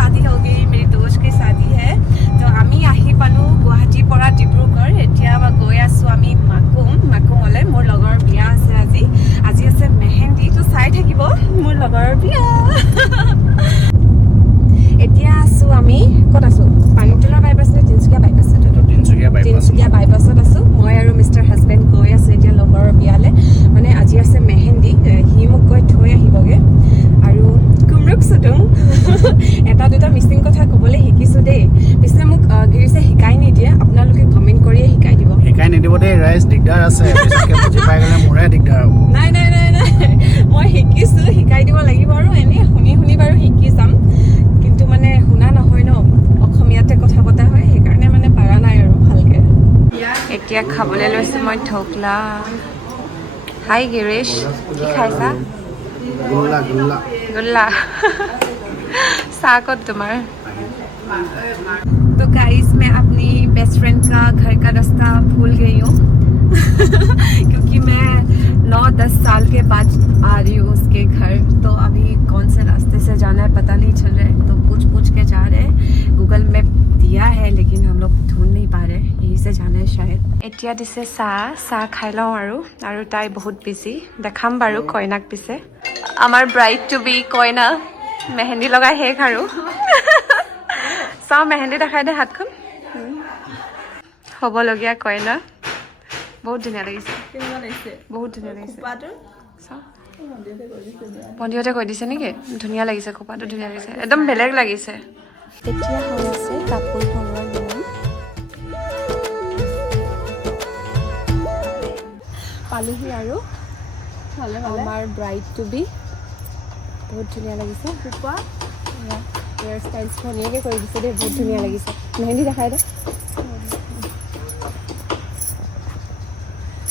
शादी हो गई मेरी दोस्त की शादी है तो আমি আহি পালো গুৱাহাটীৰ পৰা ডিব্ৰুগড় এতিয়া গৈ আছো আমি মাকুমলৈ মোৰ লগৰ বিয়া আছে আজি আছে মেহেন্দি তো চাই থাকিব মোৰ লগৰ বিয়া এতিয়া আছো আমি ক'ত আছো পানীতোলা বাইপাছ নে তিনচুকীয়া বাইপাছ তিনচুকীয়া বাইপাছত আছো মই আৰু মিষ্টাৰ হাজবেণ্ড গৈ আছো এতিয়া লগৰ বিয়ালে মানে আজি আছে মেহেন্দি সি মোক গৈ থৈ আহিবগে আৰু কুমৰুক সুতুং এটা দুটা মিচিং কথা ক'বলৈ শিকিছো দেই পিছে মোক গিৰিছে শিকাই নিদিয়ে আপোনালোকে কমেণ্ট কৰিয়ে শিকাই দিব শিকাই নিদিব দেই ৰাইজ দিগদাৰ আছে পিছতকে বুজি পাই গ'লে মোৰে দিগদাৰ হ'ব নাই মই শিকিছো শিকাই দিব লাগিব আৰু এনেই শুনি বাৰু শিকি যাম কিন্তু মানে শুনা নহয় ন অসমীয়াতে কথা পতা হয় সেইকাৰণে মানে পাৰা নাই আৰু ভালকে এতিয়া খাবলৈ লৈছো মই ঢকলা হাই গিৰিশ কি খাইছা गुल्ला साकत तुम्हार तो गाइस मैं अपनी बेस्ट फ्रेंड का घर का रास्ता भूल गई हूँ क्योंकि मैं 9-10 साल के बाद आ रही हूँ उसके घर तो अभी कौन से रास्ते से जाना है पता नहीं चल रहा है तो पूछ के जा रहे हैं गूगल मैप दिया है लेकिन हम लोग ढूंढ नहीं पा रहे यही से जाना है शायद এতিয়া দিছে চাহ খাই লওঁ আৰু তাই বহুত বিজি দেখাম বাৰু কইনাক পিছে আমাৰ ব্ৰাইড টু বি কইনা মেহেন্দি লগাই শেষ আৰু চাওঁ মেহেন্দি দেখাই দে হাতখন হ'বলগীয়া কইনা বহুত ধুনীয়া লাগিছে বহুত ধুনীয়া লাগিছে ভণ্টিহঁতে কৈ দিছে নেকি ধুনীয়া লাগিছে খোপাটো ধুনীয়া লাগিছে একদম বেলেগ লাগিছে এতিয়া হৈ আছে কাপোৰ সলোৱাৰ নিয়ম পালোহি আৰু আমাৰ ব্ৰাইড টু বি বহুত ধুনীয়া লাগিছে খোপা হেয়াৰ ষ্টাইলছ ধুনীয়াকৈ কৰি দিছে দেই বহুত ধুনীয়া লাগিছে মেহেন্দি দেখাই দে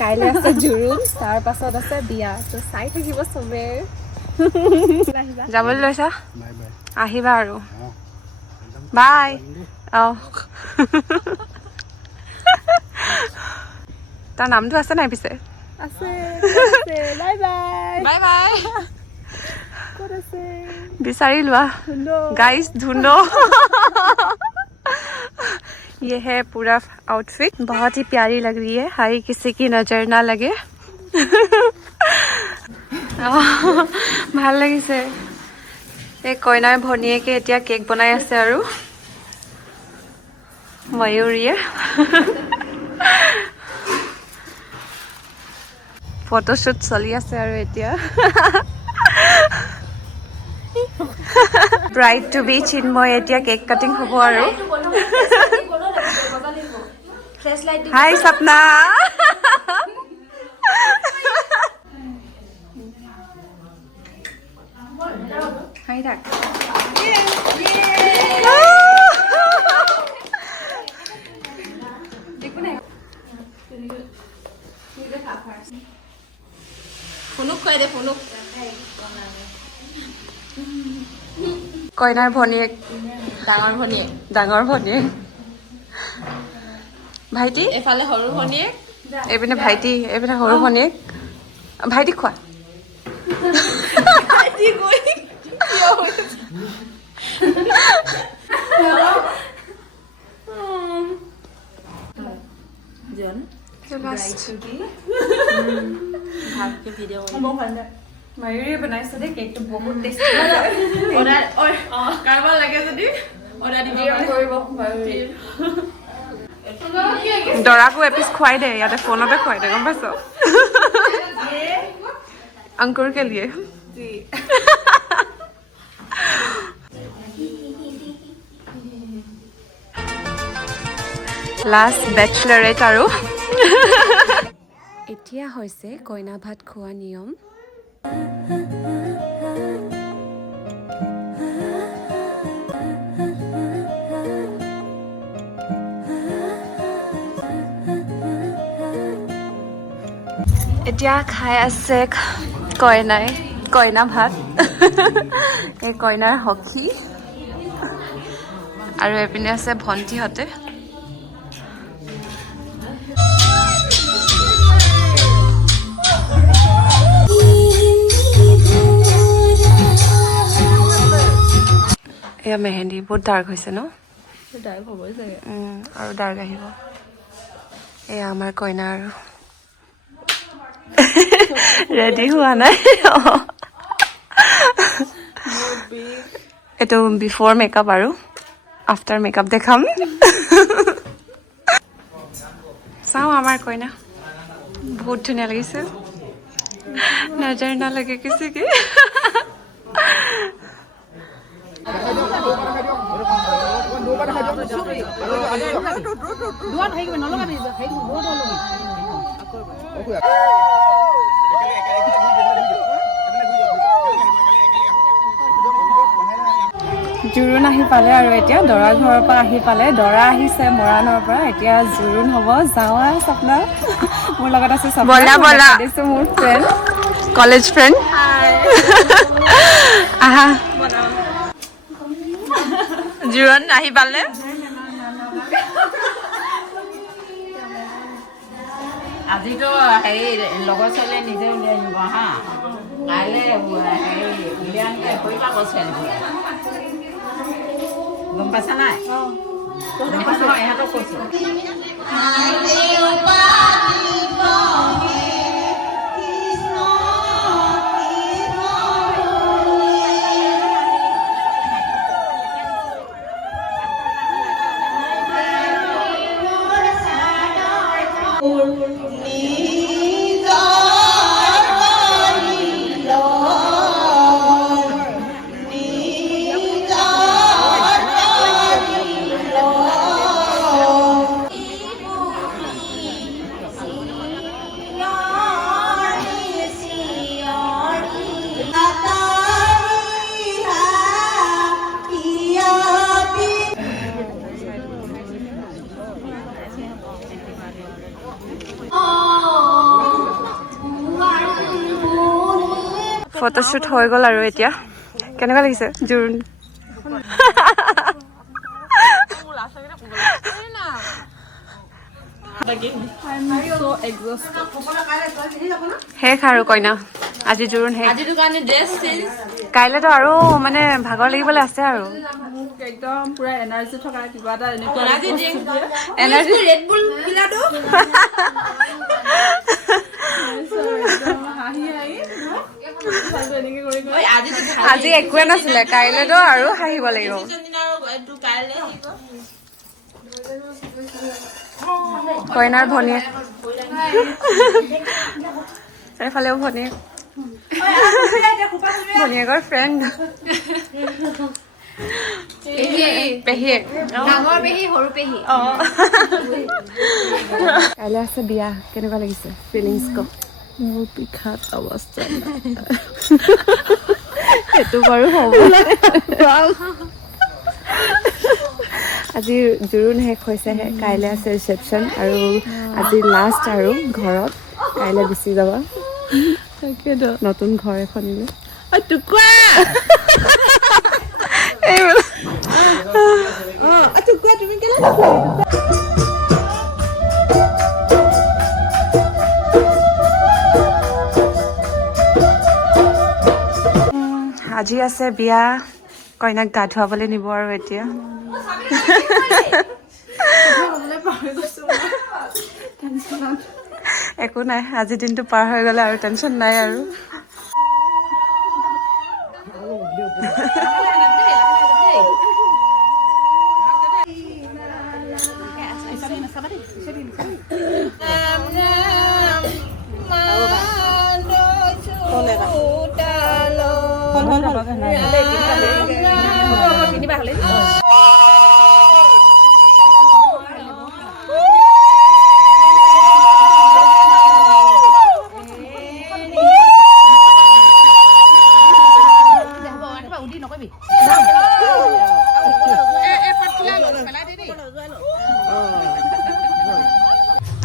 কাইলৈ আছে জোৰোণ তাৰ পাছত আছে বিয়া তো চাই থাকিব চবে যাবলৈ লৈছা আহিবা আৰু বাই তাৰ নামটো আছে নাই পিছে আছে বাই বাই বিচাৰি লোৱা गाइस ढूंढो ये है पूरा आउटफिट बहुत ही प्यारी लग रही है हाई किसी की नजर ना लगे ভাল লাগিছে এই কইনাৰ ভনীয়েকে এতিয়া কেক বনাই আছে আৰু ময়ূৰীয়ে ফটোশ্বুট চলি আছে আৰু এতিয়া ব্ৰাইড টু বি চিন্ময় এতিয়া কেক কাটিং হ'ব আৰু হাই সপনা হাই থাক কইনাৰ ভনীয়েক ডাঙৰ ভনীয়েক ভাইটি এফালে সৰু ভনীয়েক এইপিনে ভাইটি এইপিনে সৰু ভনীয়েক ভাইটি খোৱা ময়ূৰী বনাইছে দেই কেকটো বহুত টেষ্টি কাৰোবাৰ লাগে যদি দৰাকো এপিচ খুৱাই দে ইয়াতে ফোনতে খুৱাই দে গম পাইছ अंकुर के लिए लास्ट बैचलरेट আৰু এতিয়া হৈছে কইনা ভাত খোৱা নিয়ম এতিয়া খাই আছে কইনা ভাত এই কইনাৰ হখি আৰু এপিনে আছে ভণ্টিহঁতে এয়া মেহেন্দি বহুত ডাৰ্ক হৈছে ন ডাইভ হ'বই চাগে আৰু ডাৰ্ক আহিব এয়া আমাৰ কইনা আৰু ৰেডি হোৱা নাই এইটো বিফৰ মেকআপ আৰু আফটাৰ মেকআপ দেখাম চাওঁ আমাৰ কইনা বহুত ধুনীয়া লাগিছে নজৰ নালাগে কিছি কি জোৰোণ আহি পালে আৰু এতিয়া দৰা ঘৰৰ পৰা আহি পালে দৰা আহিছে মৰাণৰ পৰা এতিয়া জোৰোণ হ'ব যাওঁ আৰু স্বপ্না মোৰ লগত আছে স্বপ্না মোৰ ফ্ৰেণ্ড কলেজ ফ্ৰেণ্ড আহা জোৰোণ আহি পালে আজিতো হেৰি লগৰ ছোৱালীয়ে নিজে উলিয়াই নিব হা কাইলৈ হেৰি উলিয়াই আনিলে কৰিবা কৈছে গম পাইছা নাই ইহঁতক কৈছো ফটোশ্বুট হৈ গ'ল আৰু এতিয়া কেনেকুৱা লাগিছে জোৰোণ শেষ আৰু কইনা আজি জোৰোণ শেষ কাইলেতো আৰু মানে ভাগৰ লাগিবলৈ আছে আৰু একদম পুৰা এনাৰ্জি থকা কিবা এটা এনাৰ্জি ৰেড বুল পিলাটো আজি একোৱে নাছিলে কাইলেতো আৰু হাঁহিব লাগিব কইনাৰ ভনীয়েক এইফালেও ভনীয়েক ভনীয়েকৰ ফ্ৰেণ্ড পেহীয়েক ডাঙৰ পেহী সৰু পেহী কাইলৈ আছে বিয়া কেনেকুৱা লাগিছে ফিলিংছ ক মোৰ পিখাত অৱস্থা সেইটো বাৰু হ'ব আজি জোৰোণ শেষ হৈছেহে কাইলৈ আছে ৰিচেপশ্যন আৰু আজি লাষ্ট আৰু ঘৰত কাইলৈ গুচি যাবা তাকেতো নতুন ঘৰ এখনলৈ টুকুৰা তুমি কেলে আজি আছে বিয়া কইনাক গা ধুৱাবলৈ নিব আৰু এতিয়া একো নাই আজি দিনটো পাৰ হৈ গ'লে আৰু টেনশ্যন নাই আৰু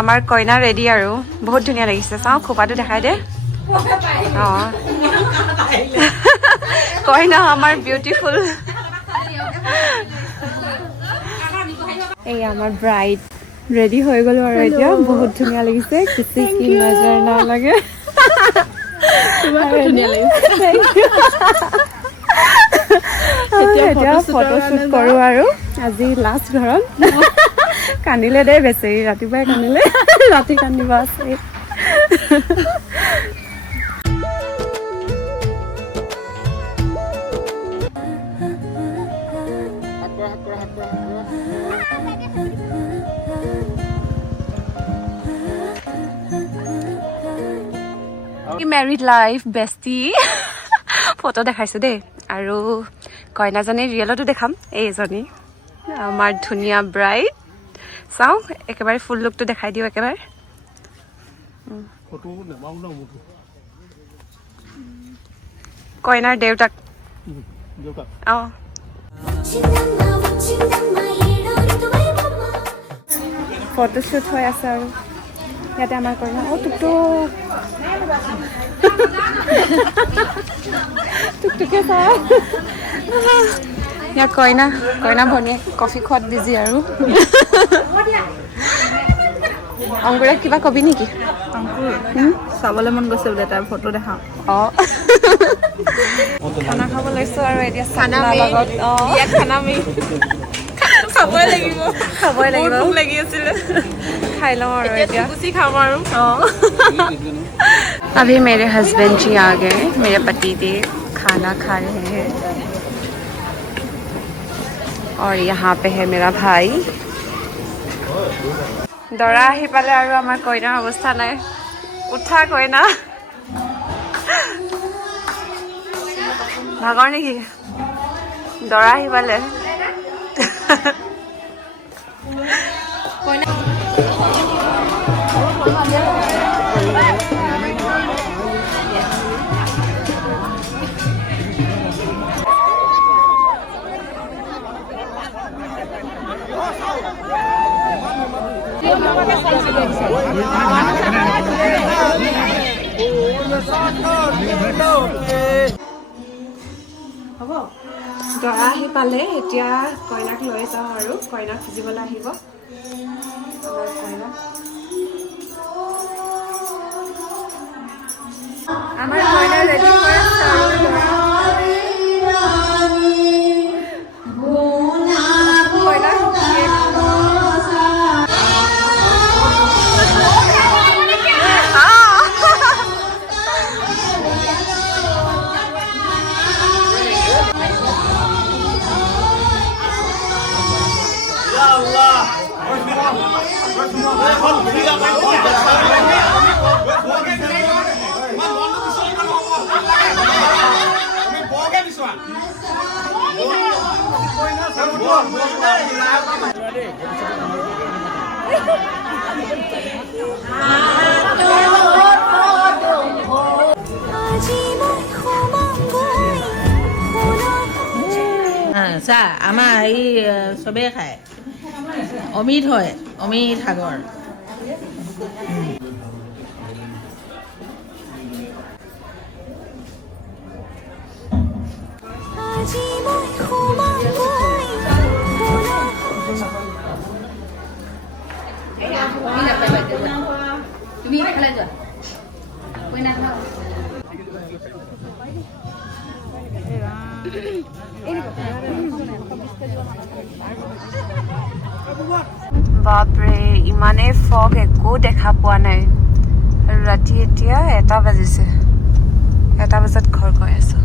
আমাৰ কইনা ৰেডি আৰু বহুত ধুনীয়া লাগিছে চাওঁ খোপাটো দেখাই দে অঁ কইনা আমাৰ বিউটিফুল এই আমাৰ ব্ৰাইড ৰেডি হৈ গ'লো আৰু এতিয়া বহুত ধুনীয়া লাগিছে কিছি কি নজৰ নালাগে এতিয়া ফটোশ্বুট কৰোঁ আৰু আজি লাষ্ট ঘৰত কান্দিলে দেই বেচেৰি ৰাতিপুৱাই কান্দিলে ৰাতি কান্দিব আছে মেৰিড লাইফ বেষ্টি ফটো দেখাইছোঁ দেই আৰু কইনাজনী ৰিয়েলতো দেখাম এইজনী আমাৰ ধুনীয়া ব্ৰাইড চাওঁ একেবাৰে ফুল লুকটো দেখাই দিওঁ একেবাৰে কইনাৰ দেউতাক অঁ ফটোশ্বুট হৈ আছে আৰু ইয়াতে আমাৰ কইনা অঁ টুকটুকে চাই ইয়াত কইনা ভনীয়ে কফি খোৱাত বিজি আৰু অংকুৰে কিবা কবি নেকি চাবলৈ মন গৈছে বোলে তাৰ ফটো দেখাওঁ অঁ খানা খাব লৈছোঁ আৰু এতিয়া খানা লগত অঁ খানা খাবই লাগিব লাগি আছিলে খাই লওঁ আৰু এতিয়া খাম আৰু অঁ अभी मेरे हस्बैंड जी आ गए मेरे पति देव खाना खा रहे हैं और यहाँ पे है मेरा भाई दरा आहि पाले और आमार कइनार अवस्था नाइ उठा कइना भागर नेকি दरा आहि पाले দৰা আহি পালে এতিয়া কইনাক লৈ যাওঁ আৰু কইনাক খুজিবলৈ আহিব আমাৰ কইনা আমাৰ কইনা ৰেডি হৈ আছে চাহ আমাৰ এই চবেই খায় অমিত হয় অমিত সাগৰ তুমি খালে যোৱা কইনা খাও বাপৰে ইমানে ফগ একো দেখা পোৱা নাই আৰু ৰাতি এতিয়া 1 বাজিছে 1 বজাত ঘৰ গৈ আছো